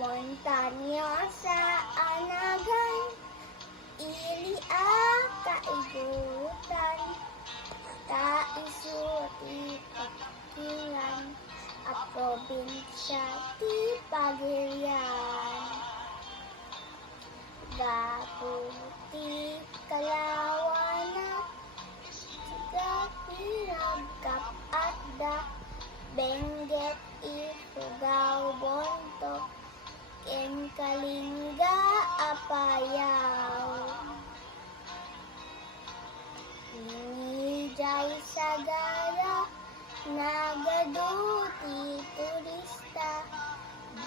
Montanyosa anagan, ilia kaigutan, kaisuti pakilan, at probinsya ti Pagirian. Gaputi kalawanat, sigat niragkap at da, Benggit ipugaw bonto, ken kalingga apayaw. Inijay sagara, nagaduti turista,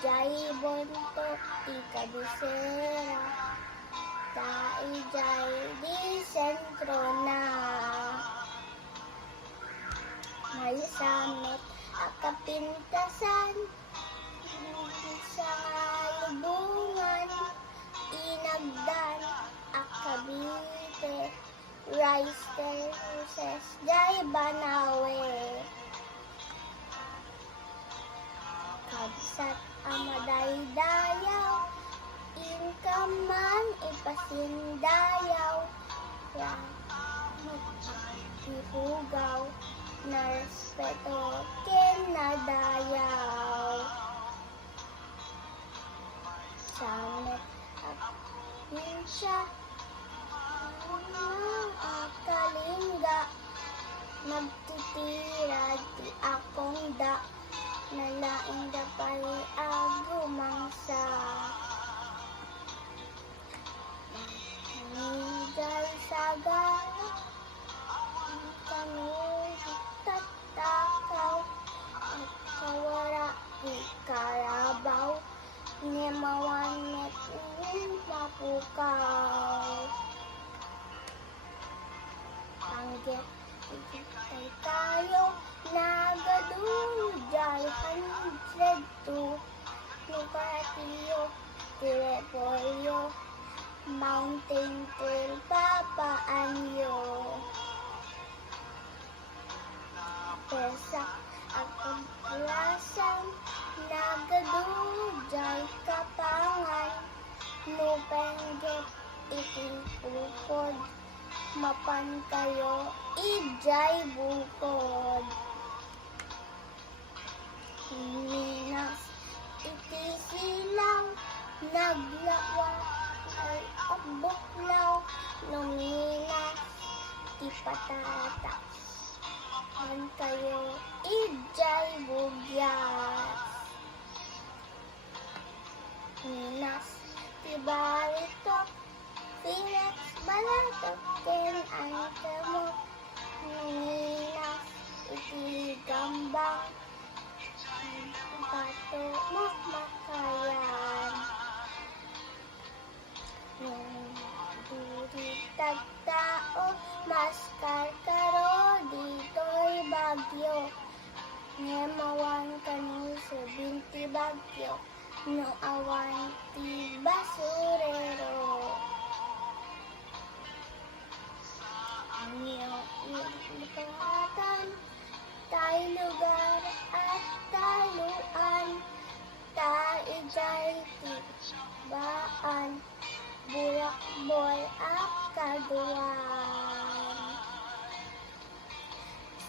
jay bonto ti kabisera, taijay di sentro na. May samit akapintasan, sa lubungan, inagdan, akabite, rice terraces, jay banawe. Kagsat amadaydayaw, inkaman ipasindayaw, ihugaw, na respeto kinadayaw. Samit at pinsya, akalingga, magtitira di akong da, nalaing da pari agumangsa. Nidal sagara, kami tatakaw, at kawara ikarabaw, ngemawan met mapukaw. Panggit ikitay tayo, nagadujay 102, Nukaratiyo, Tirepolyo, Mountain Trail, Papaanyo. Pesak akong pulasan, nagadujay kapangan, Nupenggit itingpukod, mapan kayo ijay bukod. Minas iti silaw, naglawa ay buklaw, Numinas ti patatas, man kayo ijay bugyas. Minas ti barito, Phoenix balatok, ken antemot, Numinas iti gambang, pato makayan. Duri tagtao, mas karkaro, dito'y bagyo, ngemawan kani sa binti bagyo, no awan ti basurero. Anyo ilipangatan, tay lugar at taluan, taijay ti baan, Burakboy at kaduan.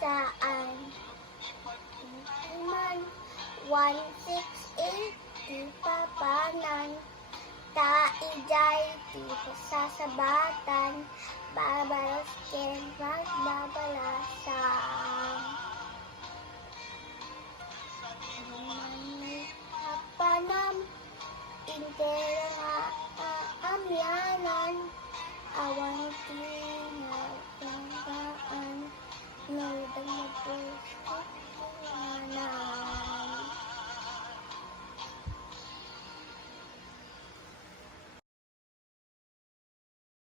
Saan man 168 ti papanan, taijay ti sasabatan, Barbaros ken magbabalasan. Kapanam, intera amyanan, awan tinagdaan, nodang